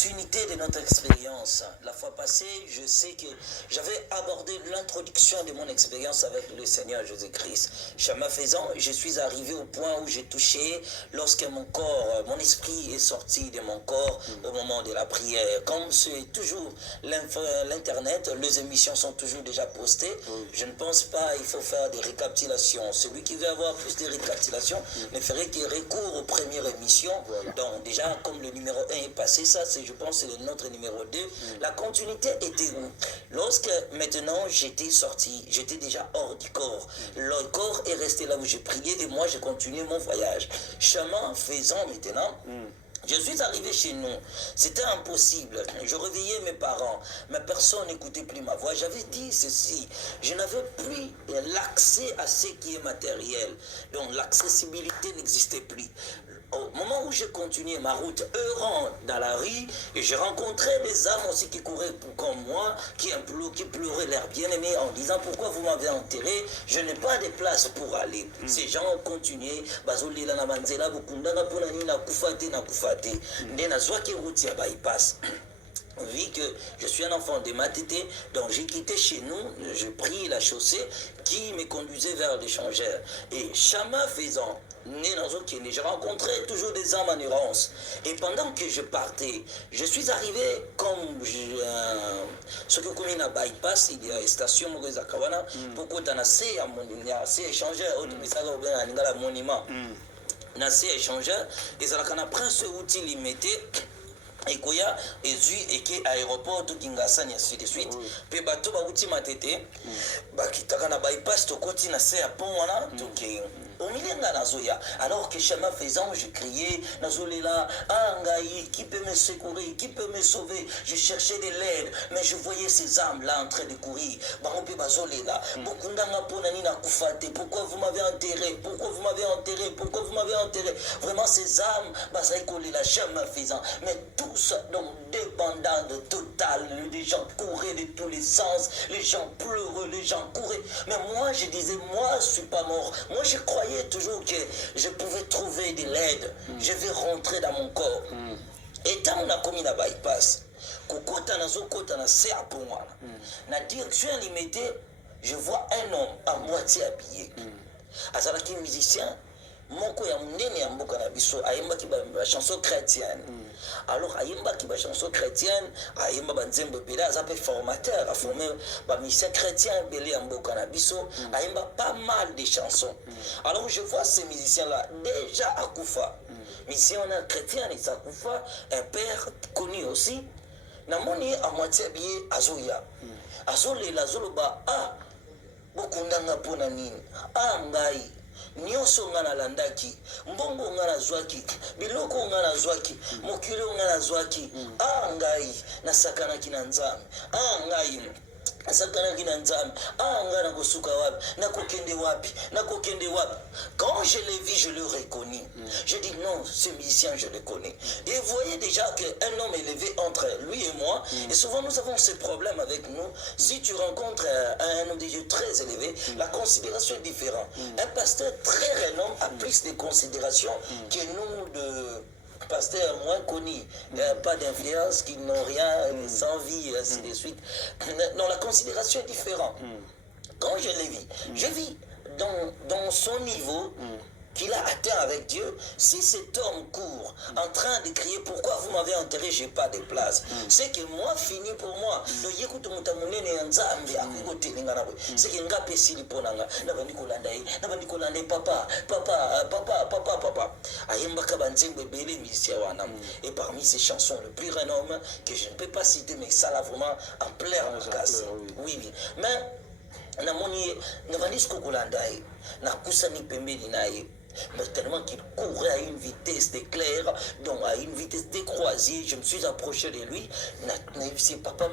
continuité de notre expérience. La fois passée, je sais que j'avais abordé l'introduction de mon expérience avec le Seigneur Jésus-Christ. Chemin faisant, je suis arrivé au point où j'ai touché lorsque mon corps, mon esprit est sorti de mon corps au moment de la prière. Comme c'est toujours l'Internet, les émissions sont toujours déjà postées, je ne pense pas qu'il faut faire des récapitulations. Celui qui veut avoir plus de récapitulations ne ferait que recours aux premières émissions. Voilà. Donc déjà, comme le numéro 1 est passé, ça c'est, je pense, c'est notre numéro 2. La continuité était où? Lorsque maintenant j'étais sorti, j'étais déjà hors du corps. Le corps est resté là où j'ai prié et moi j'ai continué mon voyage. Chemin faisant maintenant, je suis arrivé chez nous. C'était impossible. Je réveillais mes parents, mais personne n'écoutait plus ma voix. J'avais dit ceci. Je n'avais plus l'accès à ce qui est matériel. Donc l'accessibilité n'existait plus. Au moment où j'ai continué ma route errant dans la rue, et j'ai rencontré des âmes aussi qui couraient comme moi, qui pleuraient leur bien-aimé en disant pourquoi vous m'avez enterré, je n'ai pas de place pour aller. Ces gens ont continué, bazolila na manzela bukundanga ponani na kufate na kufate. Ndena zwaki route ya bypass. Vu que je suis un enfant de Matete, donc j'ai quitté chez nous, je pris la chaussée qui me conduisait vers l'échangeur. Et chemin faisant, je rencontrais toujours des âmes en errance. Et pendant que je partais, je suis arrivé comme ce que comme il y a bypass, il y a une station de Kawana, pourquoi tu as assez échangeur, un monument. Assez échangeur, et ça a pris ce outil limité. Ekoya ezui eke aéroport to Kinshasa ni ainsi de suite pe bato ba uti matete bakitaka na bypass to koti na se ya pont wana toke au milieu de la zoya, alors que chemin faisant, je criais, Nazolela, Angaï, qui peut me secourir, qui peut me sauver? Je cherchais de l'aide, mais je voyais ces âmes là en train de courir. Barope Bazolela, Bokundanga Ponani na Kufate, pourquoi vous m'avez enterré? Pourquoi vous m'avez enterré? Pourquoi vous m'avez enterré? Vraiment, ces âmes, Bazaïkolela, chemin faisant, mais tous, donc dépendants de total, les gens couraient de tous les sens, les gens pleuraient, les gens couraient. Mais moi, je disais, moi, je suis pas mort. Moi, je croyais toujours que je pouvais trouver de l'aide. Je vais rentrer dans mon corps. Et tant on a commis la bypass, kokota nazo kota na se apongwana. Na direction limitée, je vois un homme à moitié habillé. Azalaki musicien, moko ya munene ya mboka na biso ayemba ki ba chanson chrétienne. Alors ayemba ki ba chanson chrétienne, ayemba ba nzembo bela azape formateur, a formé ba musicien chrétien belé ya mboka na biso, ayemba pas mal de chansons. Alors je vois ces musiciens là déjà à Koufa. Musicien chrétien et à Koufa, un père connu aussi. Namoni à moitié habillé azoya. Azole la zoloba ah bokundanga pona nini? Ah ngai nyonso nga nalandaki, mbongo nga nazwaki, biloko nga nazwaki, mokili nga nazwaki. Ah ngai nasakanaki na Nzambe. Ah ngai nasakanaki na Nzambe. Ah nga nakosuka wapi, nakokende wapi, nakokende wapi. Quand je l'ai vu, je le reconnais. Je dis non, ce musicien, je le connais. Et vous voyez déjà qu'un homme est élevé entre lui et moi. Et souvent, nous avons ce problème avec nous. Si tu rencontres un homme de Dieu très élevé, la considération est différente. Un pasteur très renommé a plus de considération que nous de pasteurs moins connus, pas d'influence, qui n'ont rien, sans vie, ainsi de suite. Non, la considération est différente. Quand je l'ai vu, je vis dans son niveau qu'il a atteint avec Dieu. Si cet homme court en train de crier pourquoi vous m'avez enterré, j'ai pas de place, c'est que moi fini pour moi. C'est que nga pesili ponanga na bandikolandai na bandikolande papa ayemba kabanzembe bele misia wana. Et parmi ces chansons le plus renommé que je ne peux pas citer, mais ça là vraiment en plein casse. Oui, mais namoni navanisko kolandai na kusani pembeni naye. Mais tellement qu'il courait à une vitesse d'éclair, donc à une vitesse décroisée, je me suis approché de lui. C'est papa,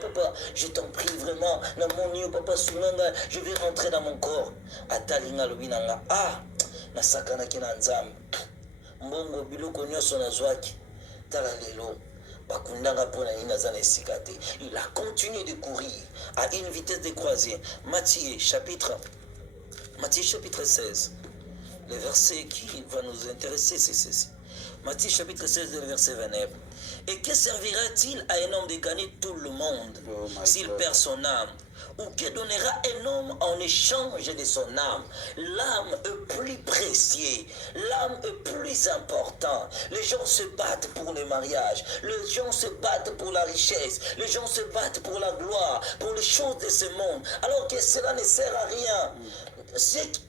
je t'en prie vraiment, papa, je vais rentrer dans mon corps. Atalinga lobinanga, ah, nasakana kina Nzambe. Mbongo biloko nyoso nazwaki, tala lelo. Il a continué de courir à une vitesse décroisée. Matthieu chapitre 16. Le verset qui va nous intéresser, c'est ceci. Matthieu chapitre 16, le verset 29. Et que servira-t-il à un homme de gagner tout le monde s'il perd son âme? Ou que donnera un homme en échange de son âme? L'âme est plus précieuse, l'âme est plus importante. Les gens se battent pour le mariage, les gens se battent pour la richesse, les gens se battent pour la gloire, pour les choses de ce monde, alors que cela ne sert à rien.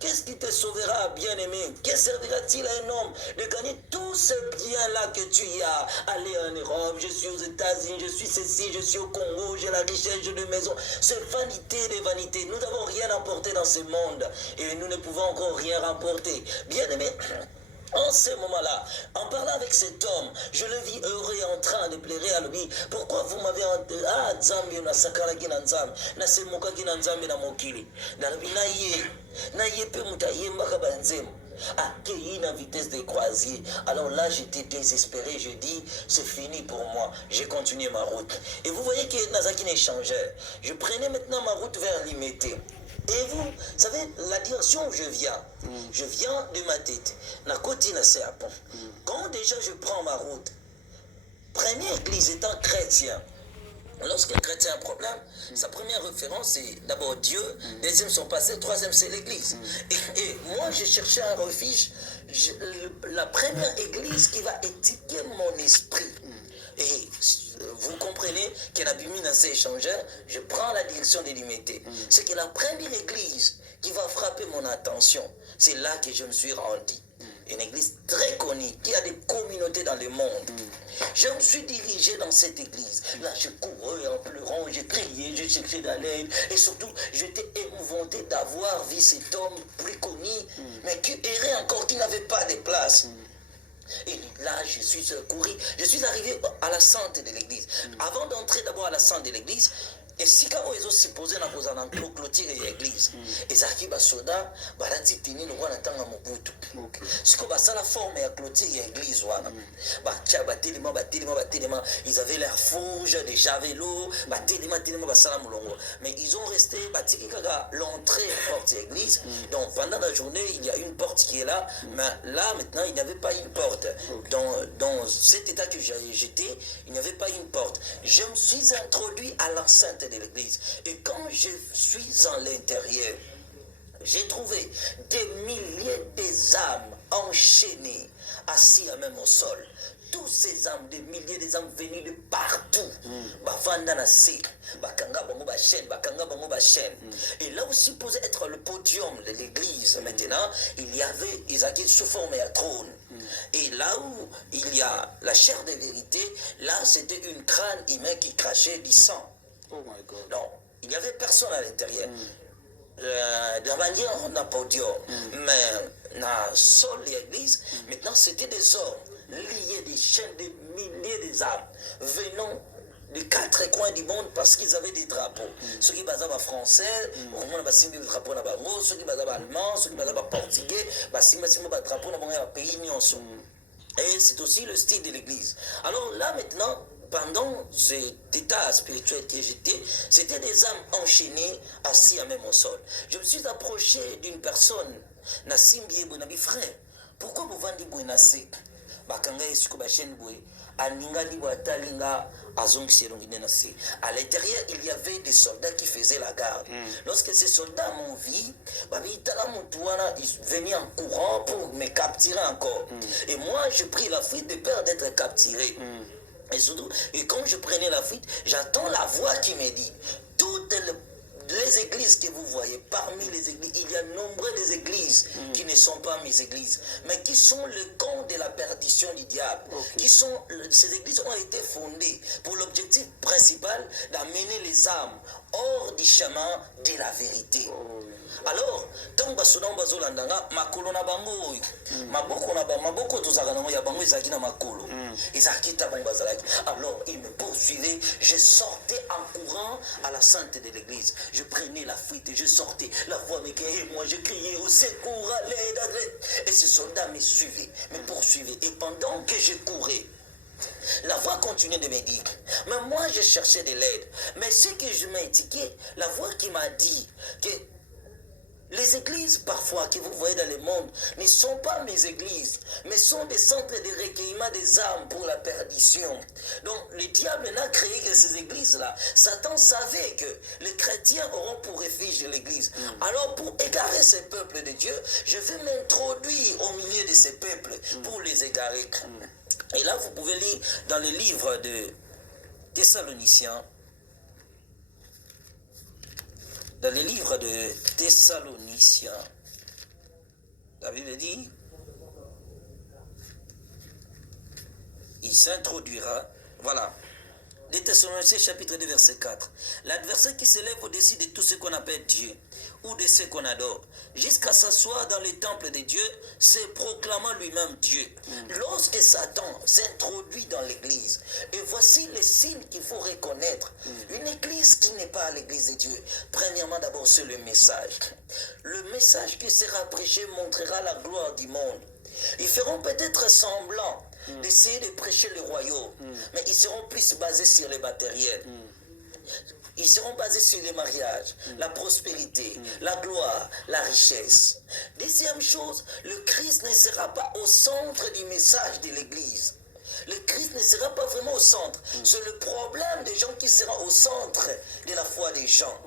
Qu'est-ce qui te sauvera, bien-aimé? Que servira-t-il à un homme de gagner tout ce bien-là que tu as? Aller en Europe, je suis aux États-Unis, je suis ceci, je suis au Congo, j'ai la richesse, j'ai des maisons. C'est vanité des vanités. Nous n'avons rien emporté dans ce monde et nous ne pouvons encore rien remporter. Bien-aimé, en ce moment-là, en parlant avec cet homme, je le vis heureux et en train de pleurer à lui. Pourquoi vous m'avez ah Nzambi na sakala kina Nzambi na semoka kina Nzambi na mokili na ye pe mutaye mbaka banzemo. Ah, qui à vitesse de croisier. Alors là, j'étais désespéré. Je dis, c'est fini pour moi. J'ai continué ma route. Et vous voyez que Nazaki n'échangeait. Je prenais maintenant ma route vers Limité. Et vous savez, la direction où je viens de ma tête. Nakoti na Seapon. Quand déjà je prends ma route, première église étant chrétien. Lorsqu'un chrétien a un problème, sa première référence c'est d'abord Dieu, deuxième son passé, troisième c'est l'église. Et moi j'ai cherché un refuge, la première église qui va étiqueter mon esprit. Et vous comprenez que la Bible s'est échangée, je prends la direction de l'imité. C'est que la première église qui va frapper mon attention, c'est là que je me suis rendu. Une église très connue, qui a des communautés dans le monde. Je me suis dirigé dans cette église. Là, je courais en pleurant, j'ai crié, j'ai cherché de l'aide. Et surtout, j'étais épouvanté d'avoir vu cet homme plus connu, mais qui errait encore, qui n'avait pas de place. Et là, je suis couru, je suis arrivé à la centre de l'église. Avant d'entrer d'abord à la centre de l'église, et si quand ils ont supposé dans vos clôture de l'église, et ça qui va soda, balati tini le roi n'attend à mon bout. Ce que ça la forme et la clôture de l'église, ils avaient l'air fouge, des javelots, mais ils ont resté, l'entrée porte de l'église. Donc pendant la journée, il y a une porte qui est là, mais là maintenant, il n'y avait pas une porte. Dans cet état que j'étais, il n'y avait pas une porte. Je me suis introduit à l'enceinte de l'église. Et quand je suis en l'intérieur, j'ai trouvé des milliers d'âmes enchaînées, assis à même au sol. Tous ces âmes, des milliers d'âmes venues de partout. Et là aussi posait être le podium de l'église. Maintenant, il y avait Isaac sous forme à trône. Et là où il y a la chair de vérité, là c'était une crâne humain qui crachait du sang. Oh my God. Non, il n'y avait personne à l'intérieur. De la manière on a podium, mais dans le sol de l'église, maintenant c'était des hommes liés des chaînes, des milliers d'âmes venant des quatre coins du monde parce qu'ils avaient des drapeaux. Ceux qui basaient français, on a des drapeaux dans le ceux qui basaient allemand, ceux qui basaient portugais, des drapeaux dans le pays. Et c'est aussi le style de l'église. Alors là maintenant, pendant cet état spirituel que j'étais, c'était des âmes enchaînées, assis à même au sol. Je me suis approché d'une personne, Nassimbi Bonabi, frère, pourquoi vous vendez Bouenase? À l'intérieur, il y avait des soldats qui faisaient la garde. Lorsque ces soldats m'ont vu, ils venaient en courant pour me capturer encore. Et moi, j'ai pris la fuite de peur d'être capturé. Et surtout, et quand je prenais la fuite, j'entends la voix qui me dit, toutes les églises que vous voyez, parmi les églises, il y a nombreuses églises qui ne sont pas mes églises, mais qui sont le camp de la perdition du diable. Ces églises ont été fondées pour l'objectif principal d'amener les âmes hors du chemin de la vérité. Alors, tant que bazolandanga makolo na bango maboko tozaka nango ya bango ezalaki na makolo ezalaki ta bango bazalaki. Alors il me poursuivait, je sortais en courant à la sainte de l'église, je prenais la fuite, je sortais, la voix me criait, moi je criais au secours, à l'aide, et ce soldat me suivait, me poursuivait, et pendant que je courais, la voix continuait de me dire, mais moi je cherchais de l'aide, mais ce que je m'ai indiqué, la voix qui m'a dit que Les églises, parfois, que vous voyez dans le monde, ne sont pas mes églises, mais sont des centres de recueillement des âmes pour la perdition. Donc, le diable n'a créé que ces églises-là. Satan savait que les chrétiens auront pour refuge l'église. Alors, pour égarer ces peuples de Dieu, je vais m'introduire au milieu de ces peuples pour les égarer. Et là, vous pouvez lire dans le livre de Thessaloniciens, dans le livre de Thessaloniciens, la Bible dit, il s'introduira, voilà, les Thessaloniciens chapitre 2 verset 4, l'adversaire qui s'élève au-dessus de tout ce qu'on appelle Dieu, ou de ce qu'on adore, jusqu'à s'asseoir dans le temple de Dieu, se proclamant lui-même Dieu. Lorsque Satan s'introduit dans l'église, et voici les signes qu'il faut reconnaître. Une église qui n'est pas l'église de Dieu, premièrement d'abord c'est le message. Le message qui sera prêché montrera la gloire du monde. Ils feront peut-être semblant d'essayer de prêcher le royaume, mais ils seront plus basés sur les matériels. Ils seront basés sur les mariages, la prospérité, la gloire, la richesse. Deuxième chose, le Christ ne sera pas au centre du message de l'Église. Le Christ ne sera pas vraiment au centre. C'est le problème des gens qui seront au centre de la foi des gens.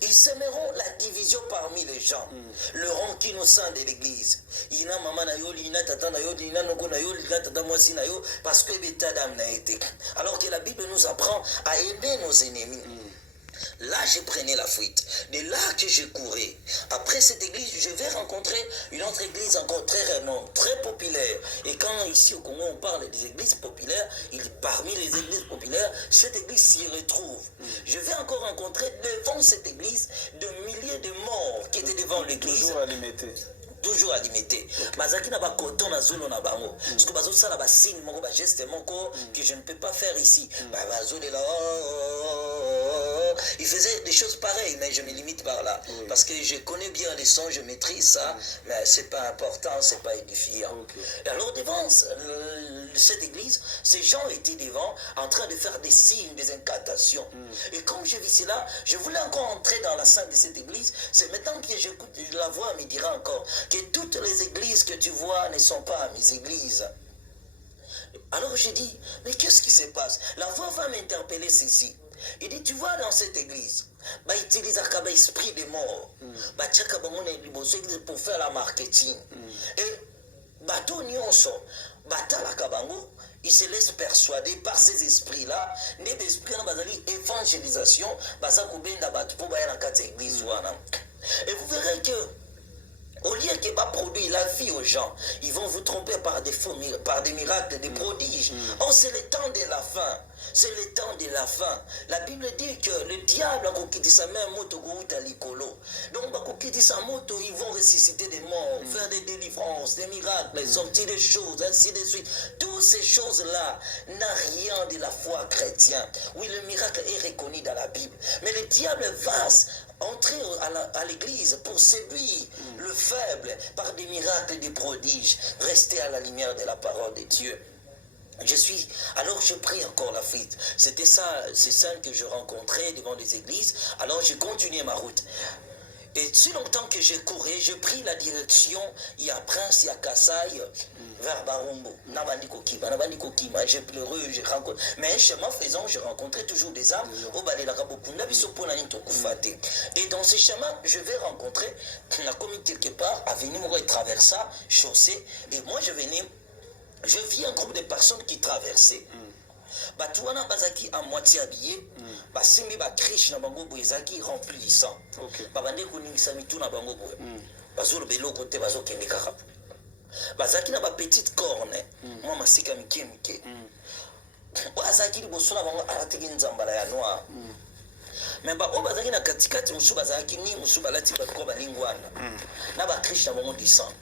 Ils sèmeront la division parmi les gens. Le rancune au sein de l'église. Ina maman na yo, ina tata na yo, ina noko na yo, ina tata mwasi na yo, parce que beta dame n'a été. Alors que la Bible nous apprend à aimer nos ennemis. Là, je prenais la fuite. De là que je courais. Après cette église, je vais rencontrer une autre église encore très renommée, très populaire. Et quand ici au Congo, on parle des églises populaires, parmi les églises populaires, cette église s'y retrouve. Je vais encore rencontrer devant cette église de milliers de morts qui étaient devant l'église. Toujours alimentés. Toujours alimité. Bazaki na ba coton na zolo na bango. Parce que bazo sala ba signe moko ba geste moko que je ne peux pas faire ici. Bazo de là. Il faisait des choses pareilles, mais je me limite par là. Parce que je connais bien les sons, je maîtrise ça, mais c'est pas important, c'est pas édifiant. Et alors devant cette église, ces gens étaient devant en train de faire des signes, des incantations. Et comme je vis cela, je voulais encore entrer dans la salle de cette église. C'est maintenant que j'écoute la voix me dira encore que toutes les églises que tu vois ne sont pas mes églises. Alors j'ai dit, mais qu'est-ce qui se passe? La voix va m'interpeller ceci. Il dit, tu vois dans cette église, bah utilise un esprit de mort, bah tchaka bango na liboso pour faire la marketing. Et bateau nyonso, batala kabango, il se laisse persuader par ces esprits-là, des esprits dans bazali évangélisation, baza kubenda batu po baya na kati église wana. Et vous verrez que au lieu qu'il va produire la vie aux gens, ils vont vous tromper par des miracles, des prodiges. Oh, c'est le temps de la fin. C'est le temps de la fin. La Bible dit que le diable a coquitté sa main moto à l'icolo. Donc, coquitté sa moto, ils vont ressusciter des morts, faire des délivrances, des miracles, sortir des choses, ainsi de suite. Toutes ces choses-là n'ont rien de la foi chrétienne. Oui, le miracle est reconnu dans la Bible. Mais le diable va entrer à l'église pour séduire le faible par des miracles et des prodiges. Rester à la lumière de la parole de Dieu. Alors je pris encore la fuite. C'était ça, c'est ça que je rencontrais devant des églises. Alors j'ai continué ma route. Et si longtemps que j'ai couru, j'ai pris la direction, il y a Prince, il y a Kassai, vers Barumbo. J'ai pleuré, j'ai rencontré. Mais chemin faisant, j'ai rencontré toujours des âmes. Et dans ces chemins, je vais rencontrer, on a commis quelque part, à venir me traverser, chaussée. Et moi, je vis un groupe de personnes qui traversaient. Batouana bazaki à moitié habillé, basimbi ba krish na bango boezaki rempli de sang. Babande koningisa mitu na bango boe. Bazolo belo côté bazo kende kaka. Bazaki na ba petite corne, moi masika mike mike. Bazaki liboso na bango alateki nzambala ya noir. Mais ba o bazaki na katikati musu bazaki ni musu balati ba ko balingwana. Na ba krish na bango du sang.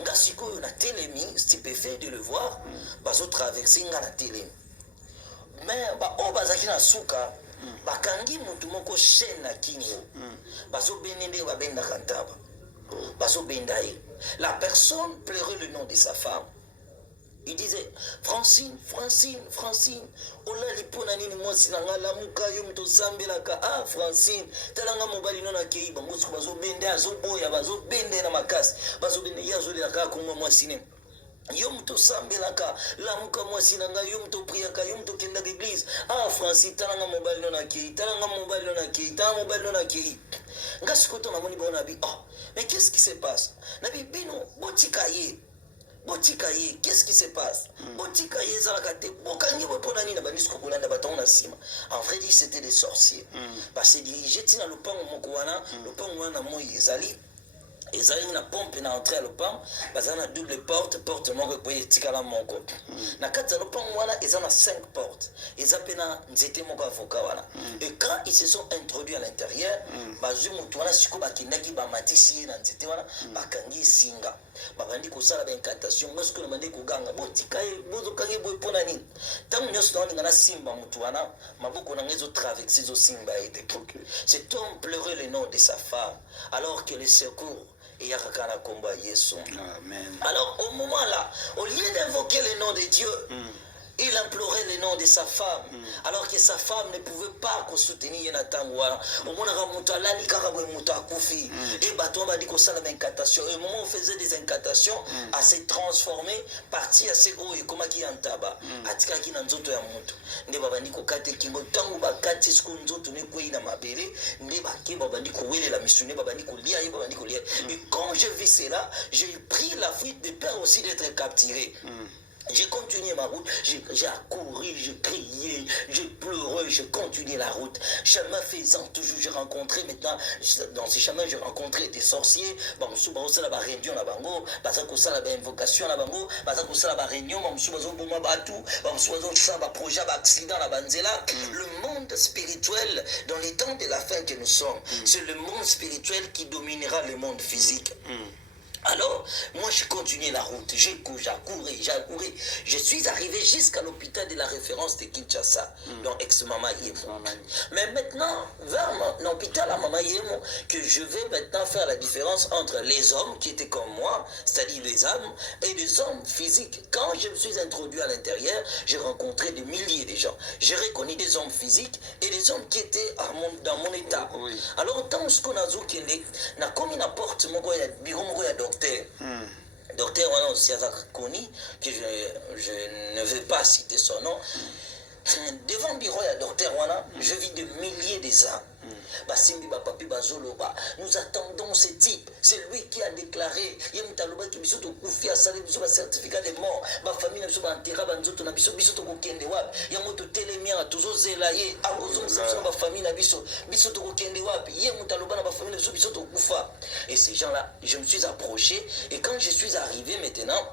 Nga sikoyo na telemi, stupéfait de le voir, bazo traverser nga na telemi. Mais o bazaki na suka bakangi mutu moko chaîne na kingo bazo benende ba benda kantaba bazo bendaye. La personne pleurait le nom de sa femme. Il disait, Francine, Francine, Francine, ola lipona nini mwasi nanga lamuka yo mto sambelaka. Ah, Francine, talanga mobali nona kei ba musu bazo bende azo boya bazo bende na makasi. Bazo bende yazo de la ka kuma mwasi ne. Yo mto sambelaka lamuka mwasi nanga yo mto priaka yo mto kenda l'église. Ah, Francine, talanga mobali nona kei, talanga mobali nona kei, talanga mobali nona kei. Nga sikoto na moni bona bi. Oh, mais qu'est-ce qui se passe? Nabi bino botika ye. Botikaye, qu'est-ce qui se passe? Botikaye, Zalakate, Bokangi, Boponani, Nabanisco, Bolanda, Baton, Sima. En vrai, dit c'était des sorciers. Parce que j'étais dans le pan au Mokowana, le pan où on a Moïsali. Et ça, il y a une pompe qui est entrée à l'opam, parce qu'il y a une double porte, porte mongo, et puis il y a un mongo. Dans le cas de l'opam, il y a 5 portes. Et ça, il y a un avocat. Et quand ils se sont introduits à l'intérieur, ils ont dit que les Matisi, Bakangi, Singa. Babandi kosala ba incantation parce que demandé ko ganga botikaye bozo kangi boy ponani tant nyos dans ngana simba mutu wana maboko na ngezo traverser zo simba ete. Cet homme pleurait le nom de sa femme alors que les secours et yakana combat Yesu. Amen. Alors au moment là, au lieu d'invoquer le nom de Dieu, il implorait le nom de sa femme, alors que sa femme ne pouvait pas soutenir Natangwa. Au moment et Baton m'a dit qu'on s'en avait incantation. Et au moment où on faisait des incantations, à se transformer, parti à se haut et comme qui en tabac. Atika qui n'a nzoto ya mutu. Ne babandi ko kate kingo tangu ba kate sku nzoto ne kwei na mabele. Ne baki babandi ko wele la misune babandi ko lia babandi ko lia. Et quand je vis cela, j'ai pris la fuite de peur aussi d'être capturé. J'ai continué ma route, j'ai accouru, j'ai crié, j'ai pleuré, j'ai continué la route. Chemin faisant, toujours j'ai rencontré maintenant, dans ces chemins, j'ai rencontré des sorciers. Bamsou Baosa la réunion la bango, Basakosa la invocation la bango, Basakosa la réunion, Bamsou Bazo Bouma Batou, Bamsou Bazo Saba projet, accident la banzela. Le monde spirituel, dans les temps de la fin que nous sommes, c'est le monde spirituel qui dominera le monde physique. Alors, moi, je continuais la route, j'ai couru. Je suis arrivé jusqu'à l'hôpital de la référence de Kinshasa, dans ex-Mama Yemo. Mais maintenant, vers l'hôpital à Mama Yemo, que je vais maintenant faire la différence entre les hommes qui étaient comme moi, c'est-à-dire les âmes, et les hommes physiques. Quand je me suis introduit à l'intérieur, j'ai rencontré des milliers de gens. J'ai reconnu des hommes physiques et des hommes qui étaient dans mon état. Alors, tant qu'on a vu qu'il n'a comme une porte, docteur Wana Osiazakoni, que je ne vais pas citer son nom, devant le bureau de docteur Wana, je vis des milliers de âmes. Nous attendons ce type. C'est lui qui a déclaré. Il y a un certificat de mort. Ma famille n'a pas enterré. Il y a un télémien. Toujours zélaye. Ma famille n'a pas. Et ces gens-là, je me suis approché. Et quand je suis arrivé maintenant,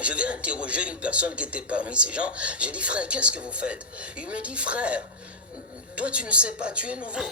je vais interroger une personne qui était parmi ces gens. J'ai dit, frère, qu'est-ce que vous faites? Il me dit, frère, toi tu ne sais pas, tu es nouveau.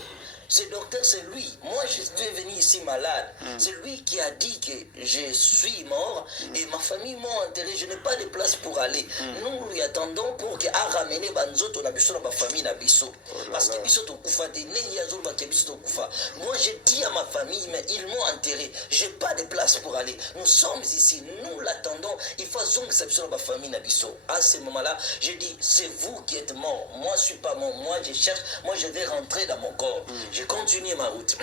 Ce docteur, c'est lui. Moi, je suis venu ici malade. C'est lui qui a dit que je suis mort et ma famille m'a enterré. Je n'ai pas de place pour aller. Nous lui attendons pour qu'il a ramené Banzoto na biso na ma famille na biso. Parce que biso to kufa de ne yazol ba ke biso to kufa. Moi, j'ai dit à ma famille, mais ils m'ont enterré. J'ai pas de place pour aller. Nous sommes ici. Nous l'attendons. Il faut que ça biso na ma famille na biso. À ce moment-là, j'ai dit, c'est vous qui êtes mort. Moi, je suis pas mort. Moi, je cherche. Moi, je vais rentrer dans mon corps. J'ai continué ma route.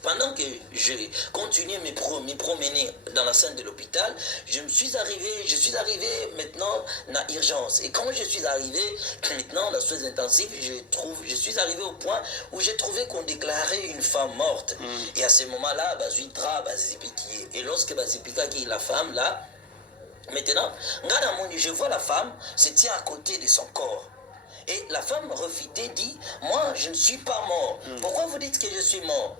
Pendant que j'ai continué me promener dans la scène de l'hôpital, je suis arrivé maintenant dans l'urgence. Et quand je suis arrivé maintenant dans la soins intensives, je suis arrivé au point où j'ai trouvé qu'on déclarait une femme morte. Et à ce moment-là, et lorsque la femme là, maintenant, je vois la femme se tient à côté de son corps. Et la femme refutait, dit, moi je ne suis pas mort. Pourquoi vous dites que je suis mort?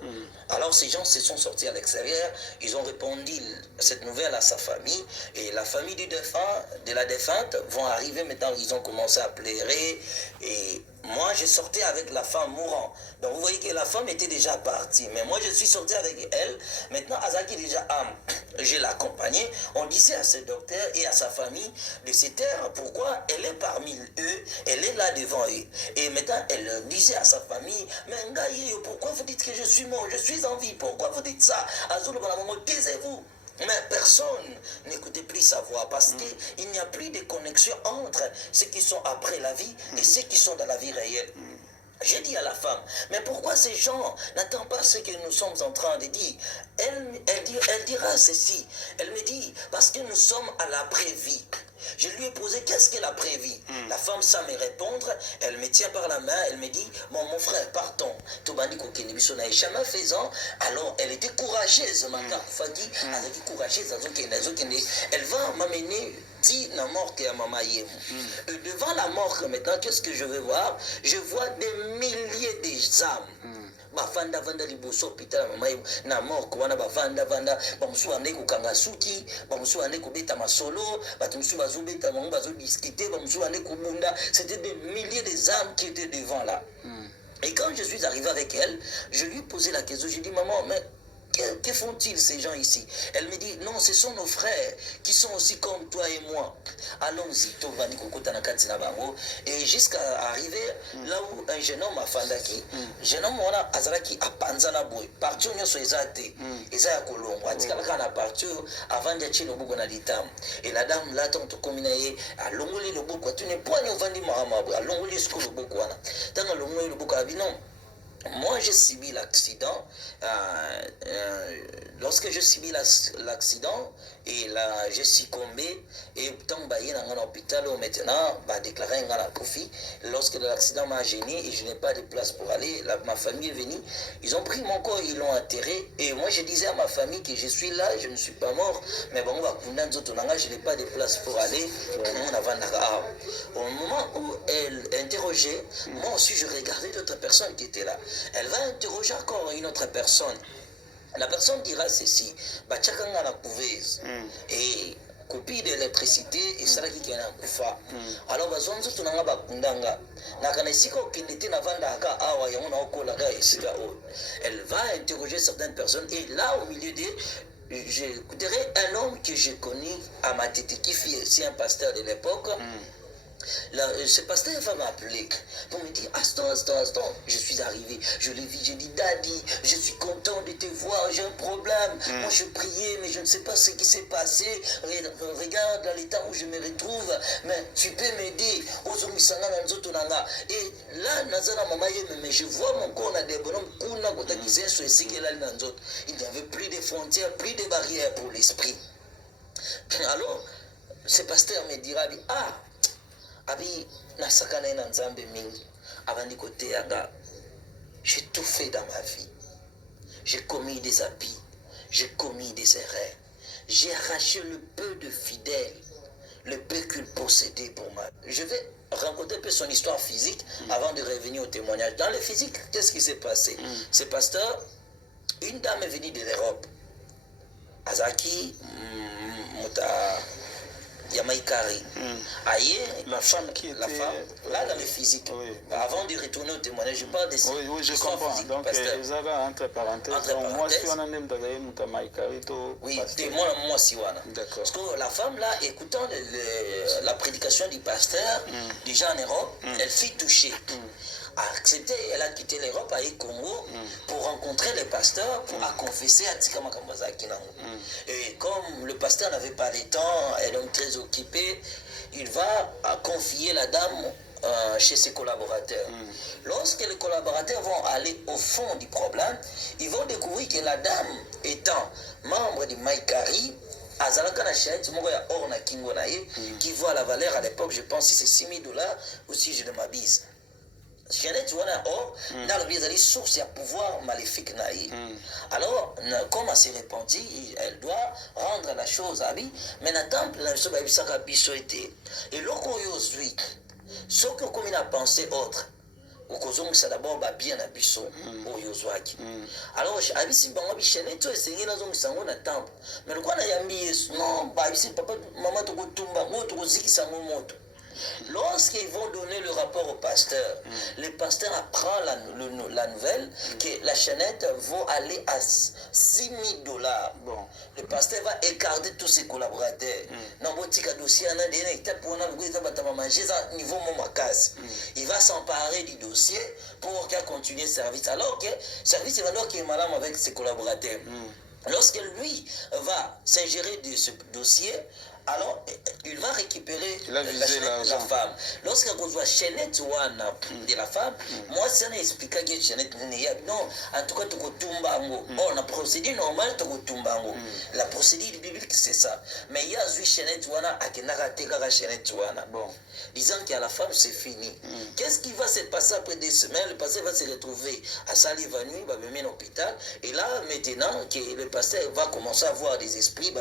Alors ces gens se sont sortis à l'extérieur, ils ont répondu cette nouvelle à sa famille, et la famille de la défunte vont arriver maintenant, ils ont commencé à pleurer, et moi je sortais avec la femme mourant. Donc vous voyez que la femme était déjà partie, mais moi je suis sorti avec elle. Maintenant Azaki déjà âme, je l'accompagnais. On disait à ce docteur et à sa famille de se taire. Pourquoi? Elle est parmi eux, elle est là devant eux. Et maintenant elle disait à sa famille, mais Ngaye, pourquoi vous dites que je suis mort? Je suis en vie, pourquoi vous dites ça? Azul, taisez-vous. Mais personne n'écoutait plus sa voix parce qu'il n'y a plus de connexion entre ceux qui sont après la vie et ceux qui sont dans la vie réelle. J'ai dit à la femme, mais pourquoi ces gens n'attendent pas ce que nous sommes en train de dire? Elle dira ceci. Elle me dit, parce que nous sommes à l'après-vie. Je lui ai posé, qu'est-ce que l'après-vie? La femme, sans me répondre, elle me tient par la main, elle me dit, bon, mon frère, partons. Chemin faisant, alors elle était courageuse, elle va m'amener na mort que maman devant la mort maintenant, qu'est-ce que je vais voir? Je vois des milliers d'âmes. Bafanda vanda liboso hôpital mama na mort wana bavanda vanda bamusu ande kokanga suki bamusu ande kobeta masolo bamusu bazobeta bango bazodiscuter bamusu ande kobunda. C'était des milliers d'âmes qui étaient devant là. Et quand je suis arrivé avec elle, je lui ai posé la question, j'ai dit maman, mais que font-ils ces gens ici? Elle me dit, non, ce sont nos frères qui sont aussi comme toi et moi. Allons-y, et jusqu'à arriver là où un jeune homme a fandaki, jeune homme a azalaki a panzana boy, partout nous sommes exactés, Eza Kolombo, Atikalaka na partout avant de acheter le bougon à l'itam. Et la dame là, tant que combinaye, a longoli le bougon, tu n'es pas ni vandi mahamabou, a longoli ce que le bougon a. Tant que longoli le bougon a dit non. Moi, j'ai subi l'accident. Lorsque j'ai subi l'accident, et là, j'ai succombé. Et tant que je suis dans l'hôpital, maintenant, je déclaré un profit. Lorsque l'accident m'a gêné et je n'ai pas de place pour aller, ma famille est venue. Ils ont pris mon corps, ils l'ont enterré. Et moi, je disais à ma famille que je suis là, je ne suis pas mort. Mais bon, je n'ai pas de place pour aller. Au moment où elle interrogeait, moi aussi, je regardais d'autres personnes qui étaient là. Elle va interroger encore une autre personne. La personne dira ceci, Bachakanga la couveuse et copie d'électricité et ça qui est un kufa. Alors bazonzo tunanga bakundanga. Nakanesiko kinete na vanda ka awa yamuna okola ka isika o. Elle va interroger certaines personnes et là au milieu des j'écouterai un homme que j'ai connu à ma tête qui fut aussi un pasteur de l'époque. Ce pasteur va m'appeler pour me dire Aston, je suis arrivé, je l'ai vu, j'ai dit Daddy, je suis content de te voir, j'ai un problème. Moi je priais, mais je ne sais pas ce qui s'est passé. Regarde dans l'état où je me retrouve, mais tu peux m'aider. Et là, mais je vois mon corps dans des bonhommes, il n'y avait plus de frontières, plus de barrières pour l'esprit. Alors, ce pasteur me dira ah, Abi nasakana na nzambe mingi abandi kote yaga. J'ai tout fait dans ma vie. J'ai commis des abus, j'ai commis des erreurs. J'ai arraché le peu de fidèles, le peu qu'il possédait pour moi. Je vais raconter un peu son histoire physique avant de revenir au témoignage. Dans le physique, qu'est-ce qui s'est passé? Ce pasteur, une dame est venue de l'Europe. Azaki Mota Yamaikari. La femme qui était... La femme, là dans le physique. Oui. Avant de retourner au témoignage, je parle de ça. Oui, je comprends. Physique, donc, entre parenthèses. Moi, si on a même oui, moi, si on a. D'accord. Parce que la femme, là, écoutant la prédication du pasteur, déjà en Europe, elle fut touchée. A accepté, elle a quitté l'Europe, à Congo, pour rencontrer les pasteurs, pour confesser à Tika Makambazaki. Et comme le pasteur n'avait pas le temps, elle est très occupée, il va confier la dame chez ses collaborateurs. Lorsque les collaborateurs vont aller au fond du problème, ils vont découvrir que la dame, étant membre du Maïkari, Azalaka na chaîne, or na kingo na ye, qui voit la valeur à l'époque, je pense que c'est 6 000 $ ou si je ne m'abuse. Jeannette wana or dans le biais source à pouvoir maléfique naïe. Alors comme elle s'est répandue, elle doit rendre la chose à lui, mais n'attend la chose à lui ça été et loko yozui ce que comme il a pensé autre au cause ça d'abord va bien à biso au yozwaki. Alors abi si bango bi Jeannette to esengi na zongi sango na temple mais le quoi na yambi non ba si papa maman to kutumba moto koziki sango moto. Lorsqu'ils vont donner le rapport au pasteur, le pasteur apprend la nouvelle que la chaînette va aller à 6 000 $. Bon. Le pasteur va écarter tous ses collaborateurs. Il va s'emparer du dossier pour qu'il continue le service. Alors que le service est malade avec ses collaborateurs. Lorsque lui va s'ingérer de ce dossier, alors il va récupérer la femme. Lorsqu'il voit chaînette de la femme, moi ça n'explique pas que chaînette non, en tout cas tu tumbango. Oh, la procédure normale tu tumbango. La procédure biblique c'est ça. Mais il y a une chaînette wana akenaka teka chaînette wana. Bon, disant qu'à la femme c'est fini. Qu'est-ce qui va se passer après des semaines? Le pasteur va se retrouver à Salivanu, va me mettre à l'hôpital. Et là maintenant que le pasteur va commencer à voir des esprits,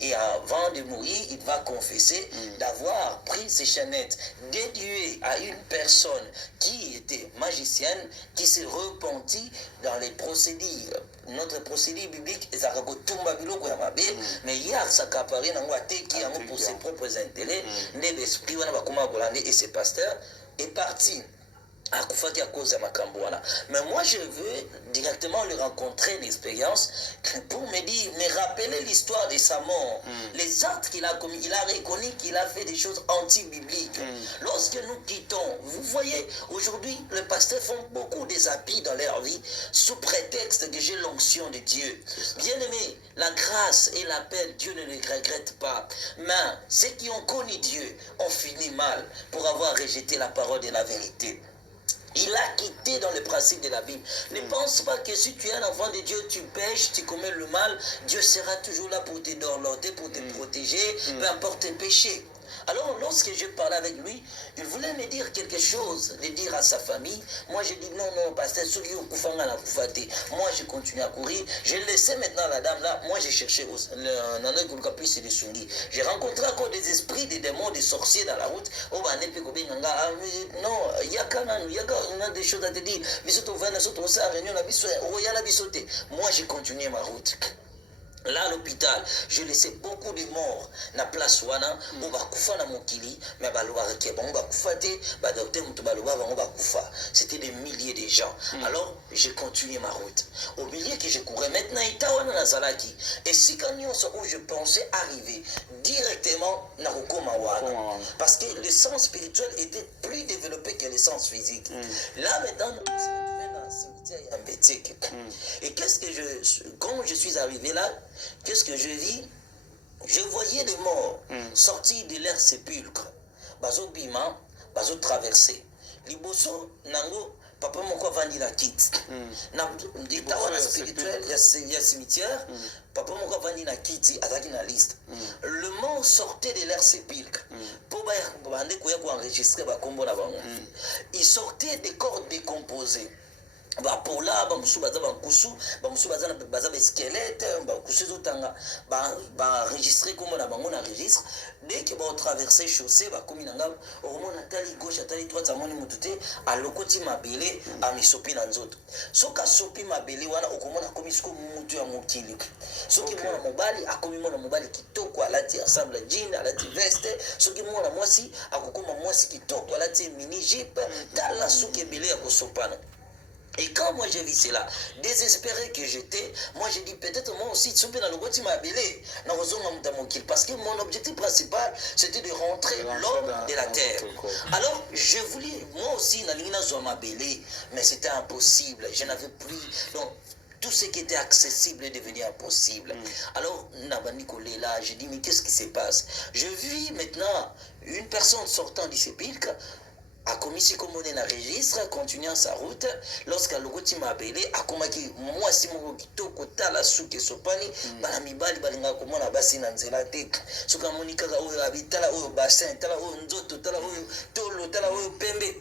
et avant de mourir, il va confesser d'avoir pris ces chaînettes dédiées à une personne qui était magicienne, qui s'est repentie dans les procédures. Notre procédure biblique, mais il y a ça qui apparaît pour ses propres intérêts, l'esprit et ses pasteurs est parti. À cause de Makambouana. Mais moi, je veux directement le rencontrer, l'expérience, pour me rappeler l'histoire de sa mort. Les actes qu'il a commis, il a reconnu qu'il a fait des choses anti-bibliques. Lorsque nous quittons, vous voyez, aujourd'hui, les pasteurs font beaucoup des habits dans leur vie sous prétexte que j'ai l'onction de Dieu. Bien aimé, la grâce et la paix, Dieu ne les regrette pas. Mais ceux qui ont connu Dieu ont fini mal pour avoir rejeté la parole de la vérité. Il a quitté dans le principe de la Bible. Ne pense pas que si tu es un enfant de Dieu, tu pêches, tu commets le mal, Dieu sera toujours là pour te dorloter, pour te protéger, peu importe tes péchés. Alors, lorsque je parlais avec lui, il voulait me dire quelque chose, de dire à sa famille. Moi, j'ai dit non, pasteur, moi, je continue à courir. J'ai laissé maintenant la dame là. Moi, j'ai cherché j'ai rencontré encore des esprits, des démons, des sorciers dans la route. Non, il y a des choses à te dire. Moi, j'ai continué ma route. Là à l'hôpital, je laissais beaucoup de morts na place wana, on va kufa na mokili, mais on va kufa te, docteur Mutubaloba on va kufa. C'était des milliers de gens. Alors, j'ai continué ma route. Au milieu que je courais, maintenant, itawana na zalaki. Et si quand où je pensais arriver directement na Rokoma wana, parce que le sens spirituel était plus développé que le sens physique. Là maintenant, et qu'est-ce que quand je suis arrivé là, qu'est-ce que je vis? Je voyais des morts sortir de leur sépulcre. Bazo bima, bazo traverser. Liboso nango, papa moko vandi la kit. Na ditawa spirituel, il y a cimetière. Papa moko vandi na kit, azaki na liste. Le mort sortait de leur sépulcre. Pour bande koya ko enregistrer ba kombo na bango. Ils sortaient des corps décomposés. Pour là, bamusu baza bankusu, bamusu baza squelette, bankusu zotanga, enregistrer comme on a bango na registre. Dès que ba traverser chaussée, ba komi nanga, hormone atali gauche atali droite amoni mutute, alokoti mabele, amisopi na nzoto. Soka sopi mabele wana okomona komi siko mutu ya mokili. Soki mwana mobali akomi mwana mobali kitoko alati ensemble jean, alati veste, soki mwana mwasi akokoma mwasi kitoko alati mini jupe, tala soki ebele ya kosopana. Et quand moi j'ai vu cela, désespéré que j'étais, moi j'ai dit peut-être moi aussi, parce que mon objectif principal c'était de rentrer l'homme de la terre. Alors je voulais, moi aussi, mais c'était impossible, je n'avais plus. Donc, tout ce qui était accessible est devenu impossible. Alors, là, j'ai dit, mais qu'est-ce qui se passe? Je vis maintenant une personne sortant du sépulcre, a commis si comme on est dans le registre, continuant sa route, lorsqu'à l'ogoti m'a appelé, a commis moi si mon kitoko tala souke sopani, balamibali balinga komona basi na nzela te, soka monika oyo abitala oyo bassin, tala oyo nzoto, tala oyo tolo, tala oyo pembe.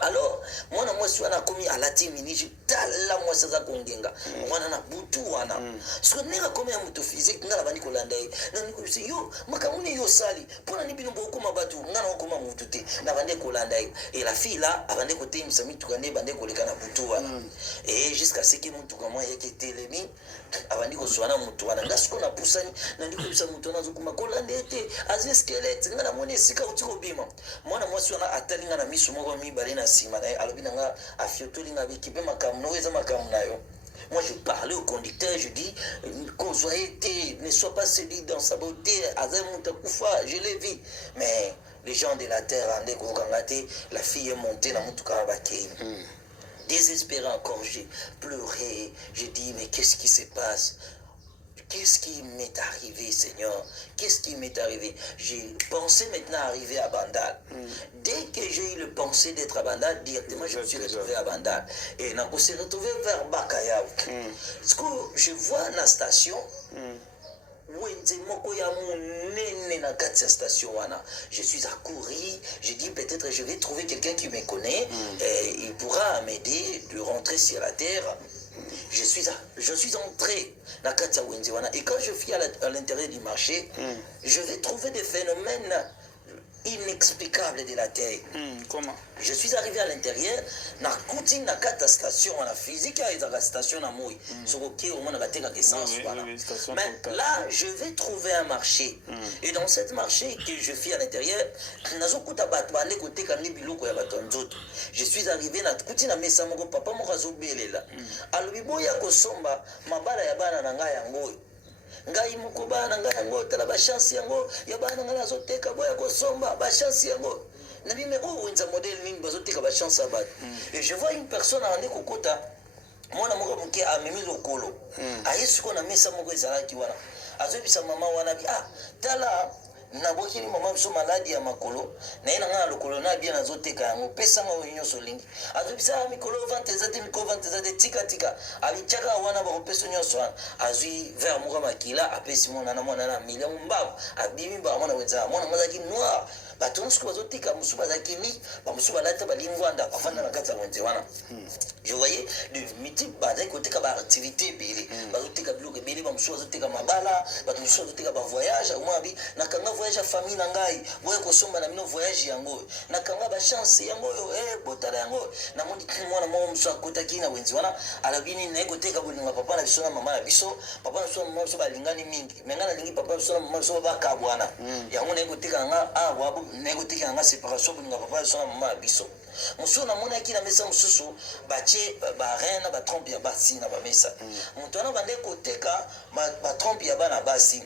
Alors, moi na suis na komi alati miniji tala moi saza kongenga mwana na butu wana so nega komi ya muto physique ngala bani kolanda ye na niko se yo makamuni yo sali pona ni bino boko mabatu ngana okoma mutu te na bande kolanda ye et la fille là abande kote misami tukande bande koleka na butu wana et jusqu'à ce que mutu kama yake telemi abandi koswana mutu wana ndasiko na pusani na ndiko bisa mutu na zokuma kolanda ete azi squelette ngana moni sika utiko bima mwana mwasi wana atali ngana misu moko mibale na sima na alobi nanga afiotoli nga bikipe makamu eza makamu na yo. Moi je parlais au conducteur, je dis ne sois pas séduit dans sa beauté, je l'ai vu. Mais les gens de la terre la fille est montée dans Mutuka Bakei. désespéré encore, j'ai pleuré, j'ai dit, mais qu'est-ce qui se passe? Qu'est-ce qui m'est arrivé, Seigneur? Qu'est-ce qui m'est arrivé? J'ai pensé maintenant arriver à Bandal. Dès que j'ai eu le pensée d'être à Bandal, directement je me suis retrouvé à Bandal. Et on s'est retrouvé vers Bakayao. Parce que je vois la station, je suis accouru, j'ai dit peut-être je vais trouver quelqu'un qui me connaît, et il pourra m'aider de rentrer sur la terre. Je suis entré dans Katia Wenziwana, et quand je suis à l'intérieur du marché, je vais trouver des phénomènes inexplicable de la terre. Comment? Je suis arrivé à l'intérieur, na kuti na kata station na physique à la station na moi. Mais là, je vais trouver un marché. Et dans ce marché que je fais à l'intérieur, je suis arrivé na kuti na mesa moko papa moko azobelela. Alubibo ya kosomba mabala ya bana na ngai yango. Ngai moko bana ngai yango tala ba chance yango ya bana ngai azoteka boya kosomba ba chance yango na bime o wenza modèle nini bazoteka ba chance abat. Et je vois une personne andi kokota mwana moko muke amemi lokolo ayesu ko na mesa moko ezalaki wana azobisa mama wana bi tala na bokini mama biso maladi ya makolo na ina ngana lokolo na bien azoteka yango pesa ngo nyonso lingi azobisa mikolo vente zate mikolo vente zate tika abichaka wana ba peso nyonso azui vers moko makila apesi mona na mwana na million mbao abimi ba mwana wenza mwana mazaki noir batonsko bazotika musuba zakini ba musuba lata balingwanda afanda na kata wenze wana. Je voyais de multiples bazaki koteka ba activité belé bazoteka bloke belé ba musuba bazoteka mabala ba musuba bazoteka ba voyage au moins bi na kanga voyage famille na ngai boye kosomba na mino voyage yango na kanga ba chance yango botala yango na moni mwana mo musuba kotaki na wenze wana alabini na koteka bolinga papa na biso na mama na biso papa na biso mama biso balingani mingi mengana lingi papa biso na mama biso bakabwana yango na koteka nga wabo négotika nga séparation pour nga papa so na mama biso musu na mona ki na mesa mususu bache ba reine ba trompe ya basi na ba mesa mutu na bande koteka ba trompe ya bana basi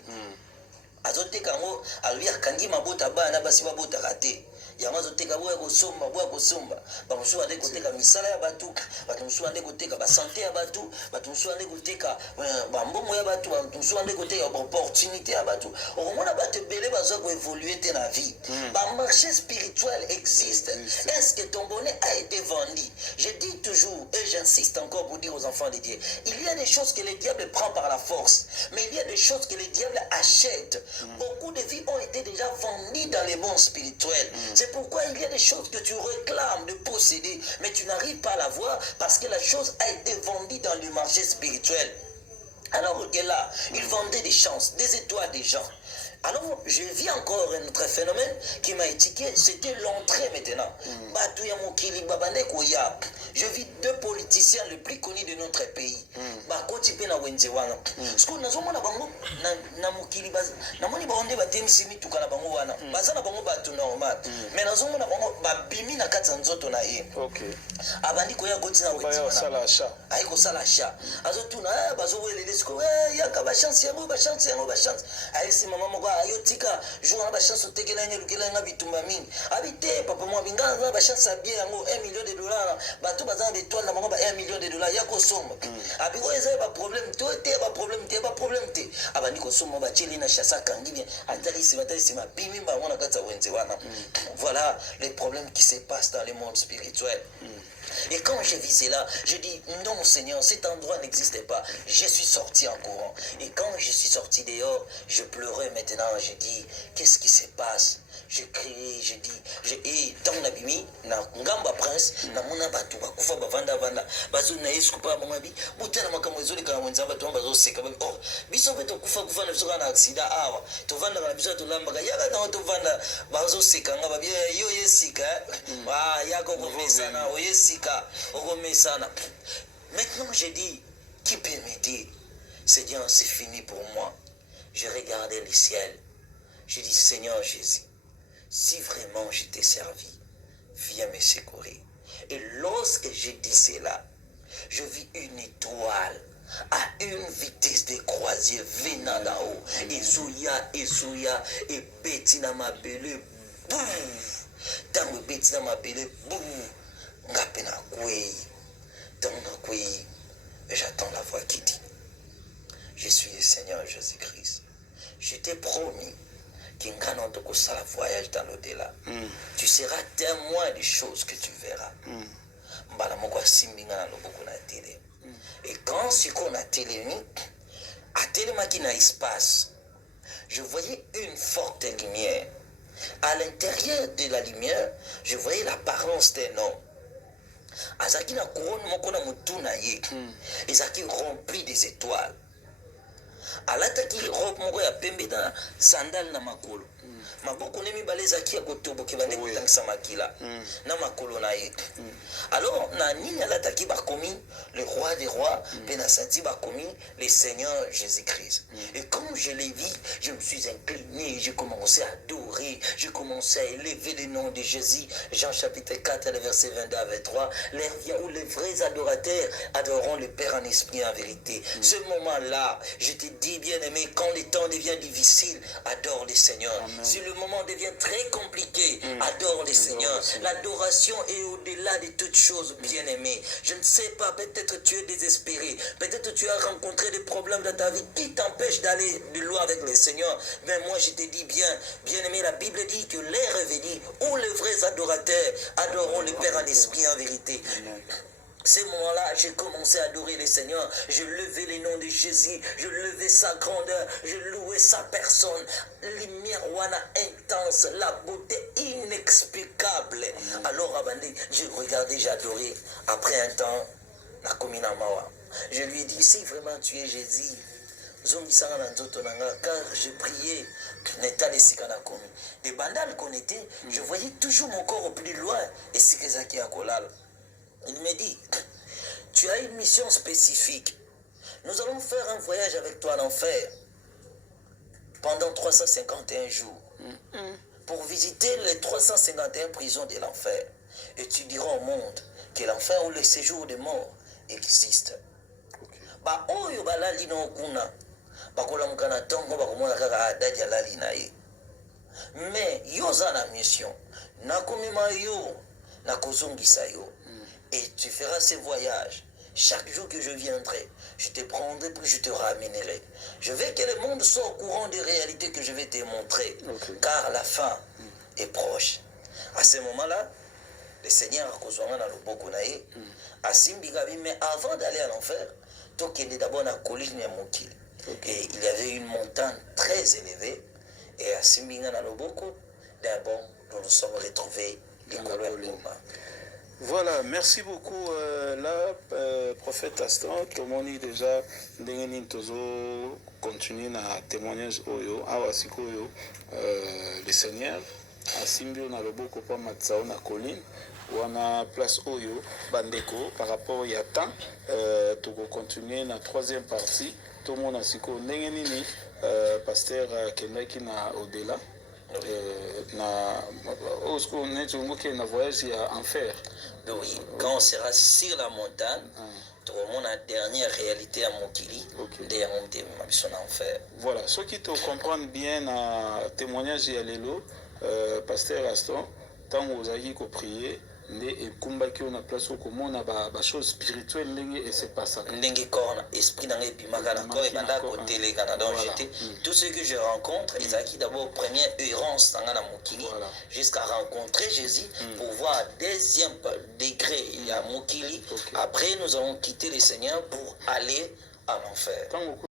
azoteka ngo alubi akangi mabota bana basi babota kate yango azoteka boya kosomba bamusu bande koteka misala ya batu bamusu bande koteka ba santé ya batu bamusu bande koteka bambongo ya batu bamusu bande koteka opportunité ya batu okomona bato belé bazo ko évoluer te na vie ba marché spirituel existe. Est-ce que ton bonnet a été vendu? Je dis toujours et j'insiste encore pour dire aux enfants de Dieu, il y a des choses que le diable prend par la force, mais il y a des choses que le diable achète. Beaucoup de vies ont été déjà vendues dans les mondes spirituels. C'est pourquoi il y a des choses que tu réclames de posséder, mais tu n'arrives pas à la voir parce que la chose a été vendue dans le marché spirituel. Alors que là, il vendait des chances, des étoiles des gens. Alors, je vis encore un autre phénomène qui m'a étiqué, c'était l'entrée maintenant. Je vis deux politiciens les plus connus de notre pays. ayotika jour na ba chance otekela nyelukela nga bitumba mingi abite papa mo bingana na ba chance bien yango $1 million bato bazana d'étoile na bango ba $1 million ya kosomba abiko eza ba problème ba problème te abandi kosomba ba cheli na chassa kangi bien atali ma bimi ba wana kata wenze wana. Voilà les problèmes qui se passent dans le monde spirituel. Et quand j'ai vu cela, je dis non Seigneur, cet endroit n'existait pas. Je suis sorti en courant. Et quand je suis sorti dehors, je pleurais maintenant. Je dis, qu'est-ce qui se passe? Je criais, je dis, et dans l'abimi, na ngamba prince, na mona batu bakufa bavanda bazo na yesu kupa mamabi, butana makambo ezoli kana mwenza batu bazo seka babi. Oh, biso beto kufa na biso kana accident awa. To vanda na biso to lamba yaka na to vanda bazo seka nga babi yo yesika. Yako komesana, o yesika, o komesana. Maintenant je dis, qui peut m'aider? Seigneur, c'est fini pour moi. Je regardais le ciel. Je dis, Seigneur Jésus, si vraiment je t'ai servi, viens me secourir. Et lorsque j'ai dit cela, je vis une étoile à une vitesse de croisière venant d'en haut. Et Zouya, et Bettina m'a belé, boum. Tango Bettina m'a belé, boum. Ngapena kwe. Donc oui, j'attends la voix qui dit, je suis le Seigneur Jésus-Christ. Je t'ai promis qu'il y a un voyage dans l'au-delà. Tu seras témoin des choses que tu verras. Et quand c'est qu'on a télémi, à tellement qu'il y a espace, je voyais une forte lumière. À l'intérieur de la lumière, je voyais l'apparence d'un homme. Azaki na couronne moko na mutu na ye. Ezaki rempli des étoiles. Alataki robe moko ya pembe na sandale na makolo. Maboko ne mibale ezaki ya kotoboke bande kotangisa makila na makolo na ye. Alors na nini alataki bakomi le roi des rois, pe na senti bakomi le Seigneur Jésus-Christ. Et comme je l'ai vu, je me suis incliné, j'ai commencé à adorer, j'ai commencé à élever le nom de Jésus. Jean chapitre 4, le verset 22 à 23, l'heure vient où les vrais adorateurs adoreront le Père en esprit et en vérité. Ce moment-là, je te dis bien aimé, quand le temps devient difficile, adore le Seigneur. Amen. Si le moment devient très compliqué, adore le Seigneur. L'adoration est au-delà de toutes choses, bien aimé. Je ne sais pas, peut-être tu es désespéré, peut-être tu as rencontré des problèmes dans ta vie qui t'empêchent d'aller de loin avec le Seigneur. Mais moi je te dis bien aimé, la Bible dit que l'heure est venue où les vrais adorateurs adoreront le Père en esprit et en vérité. Ces moments-là, j'ai commencé à adorer le Seigneur. Je levais le nom de Jésus. Je levais sa grandeur. Je louais sa personne. Lumière intense. La beauté inexplicable. Alors, Abandé, j'ai regardé, j'ai adoré. Après un temps, Nakomina Mawa. Je lui ai dit, si vraiment tu es Jésus, car j'ai prié, des bandales qu'on était, je voyais toujours mon corps au plus loin. Et c'est que ça qui a collé. Il me dit, tu as une mission spécifique. Nous allons faire un voyage avec toi en enfer pendant 351 jours pour visiter les 351 prisons de l'enfer. Et tu diras au monde que l'enfer ou le séjour des morts existe. Mais yoza na mission nakomema yo nakozongisa yo. Et tu feras ces voyages. Chaque jour que je viendrai, je te prendrai puis je te ramènerai. Je veux que le monde soit au courant des réalités que je vais te montrer. Car la fin est proche. À ce moment-là, le Seigneur a kozwanga na loboko na ye, asimbigabi, mais avant d'aller à l'enfer, tokende d'abord na colline ya mokili. Et il y avait une montagne très élevée, et asimbinga na loboko, d'abord nous nous sommes retrouvés likolo ya ngoma. Voilà, merci beaucoup prophète Aston. Tomoni déjà ndengeni tozo continuer na témoignage oyo awasiko oyo le Seigneur asimbio na loboko pa matsao na colline wana place oyo bandeko par rapport ya temps toko continuer na troisième partie tomona siko ndengeni ni pasteur kendaki na au-delà na voyage à enfer. Oui, quand on sera sur la montagne, tout le monde a la dernière réalité à Mokili, en enfer. Voilà, ceux qui te comprennent bien à témoignage et à l'élo, pasteur Aston, tant que vous avez prié, et kumbaki on a place au commun on a ba chose spirituelle et c'est pas ça ndenge corps esprit dans les bimagana corps et banda côté les Canada j'étais tout ce que je rencontre ils acquis d'abord première errance dans la Mokili jusqu'à rencontrer Jésus pour voir deuxième degré il y a Mokili après nous allons quitter le Seigneur pour aller à l'enfer.